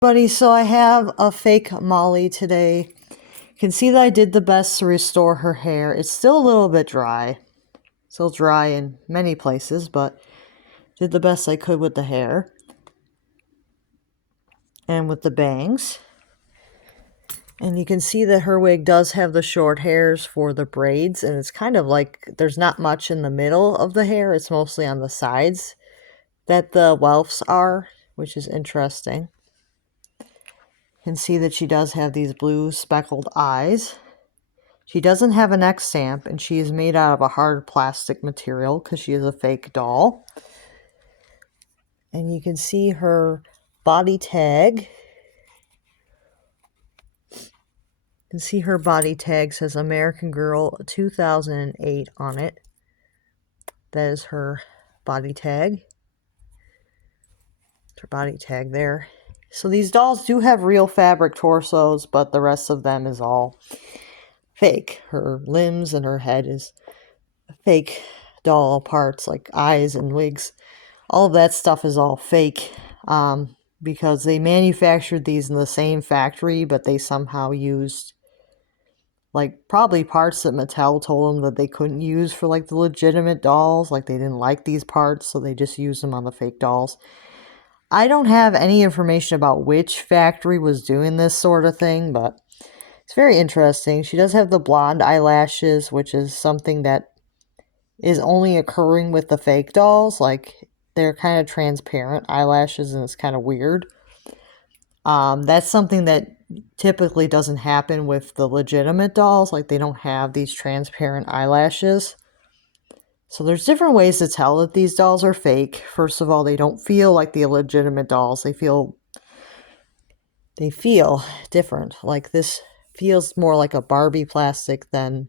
Buddy, so I have a fake Molly today. You can see that I did the best to restore her hair. It's still a little bit dry. Still dry in many places, but did the best I could with the hair. And with the bangs. And you can see that her wig does have the short hairs for the braids. And it's kind of like there's not much in the middle of the hair. It's mostly on the sides that the wefts are, which is interesting. You can see that she does have these blue speckled eyes. She doesn't have a neck stamp, and she is made out of a hard plastic material because she is a fake doll. And you can see her body tag. You can see her body tag says American Girl 2008 on it. That is her body tag. Her body tag there. So these dolls do have real fabric torsos, but the rest of them is all fake. Her limbs and her head is fake doll parts, like eyes and wigs. All of that stuff is all fake because they manufactured these in the same factory, but they somehow used like probably parts that Mattel told them that they couldn't use for like the legitimate dolls. Like they didn't like these parts, so they just used them on the fake dolls. I don't have any information about which factory was doing this sort of thing, but it's very interesting. She does have the blonde eyelashes, which is something that is only occurring with the fake dolls. Like they're kind of transparent eyelashes, and it's kind of weird. That's something that typically doesn't happen with the legitimate dolls. Like they don't have these transparent eyelashes. So there's different ways to tell that these dolls are fake. First of all, they don't feel like the legitimate dolls. They feel different. Like this feels more like a Barbie plastic than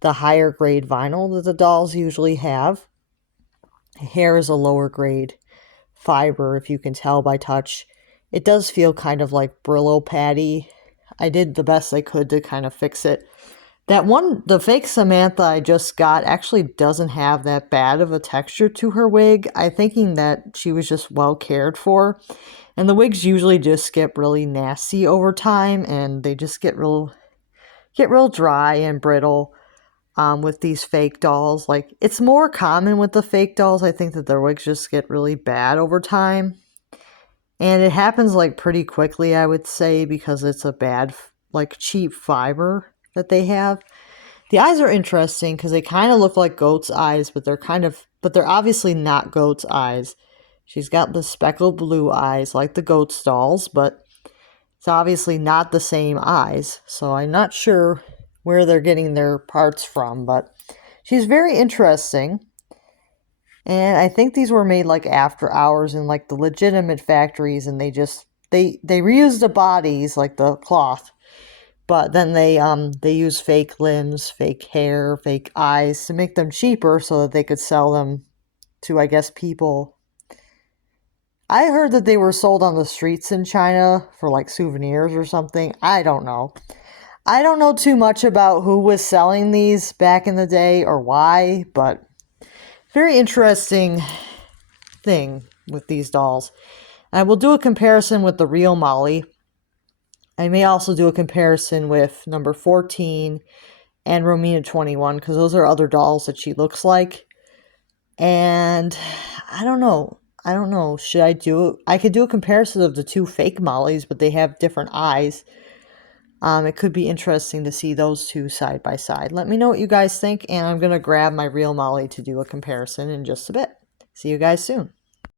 the higher grade vinyl that the dolls usually have. Hair is a lower grade fiber, if you can tell by touch. It does feel kind of like Brillo patty. I did the best I could to kind of fix it. That one, the fake Samantha I just got, actually doesn't have that bad of a texture to her wig. I'm thinking that she was just well cared for. And the wigs usually just get really nasty over time, and they just get real dry and brittle with these fake dolls. Like, it's more common with the fake dolls. I think that their wigs just get really bad over time. And it happens like pretty quickly, I would say, because it's a bad, like cheap fiber that they have. The eyes are interesting because they kind of look like goat's eyes, but they're obviously not goat's eyes. She's got the speckled blue eyes like the goat's dolls, but it's obviously not the same eyes. So I'm not sure where they're getting their parts from, but she's very interesting. And I think these were made like after hours in like the legitimate factories, and they reused the bodies, like the cloth, but then they use fake limbs, fake hair, fake eyes to make them cheaper so that they could sell them to, I guess, people. I heard that they were sold on the streets in China for like souvenirs or something. I don't know. I don't know too much about who was selling these back in the day or why, but very interesting thing with these dolls. I will do a comparison with the real Molly. I may also do a comparison with number 14 and Romina 21, because those are other dolls that she looks like. And I don't know. Should I do it? I could do a comparison of the two fake Mollys, but they have different eyes. It could be interesting to see those two side by side. Let me know what you guys think, and I'm going to grab my real Molly to do a comparison in just a bit. See you guys soon.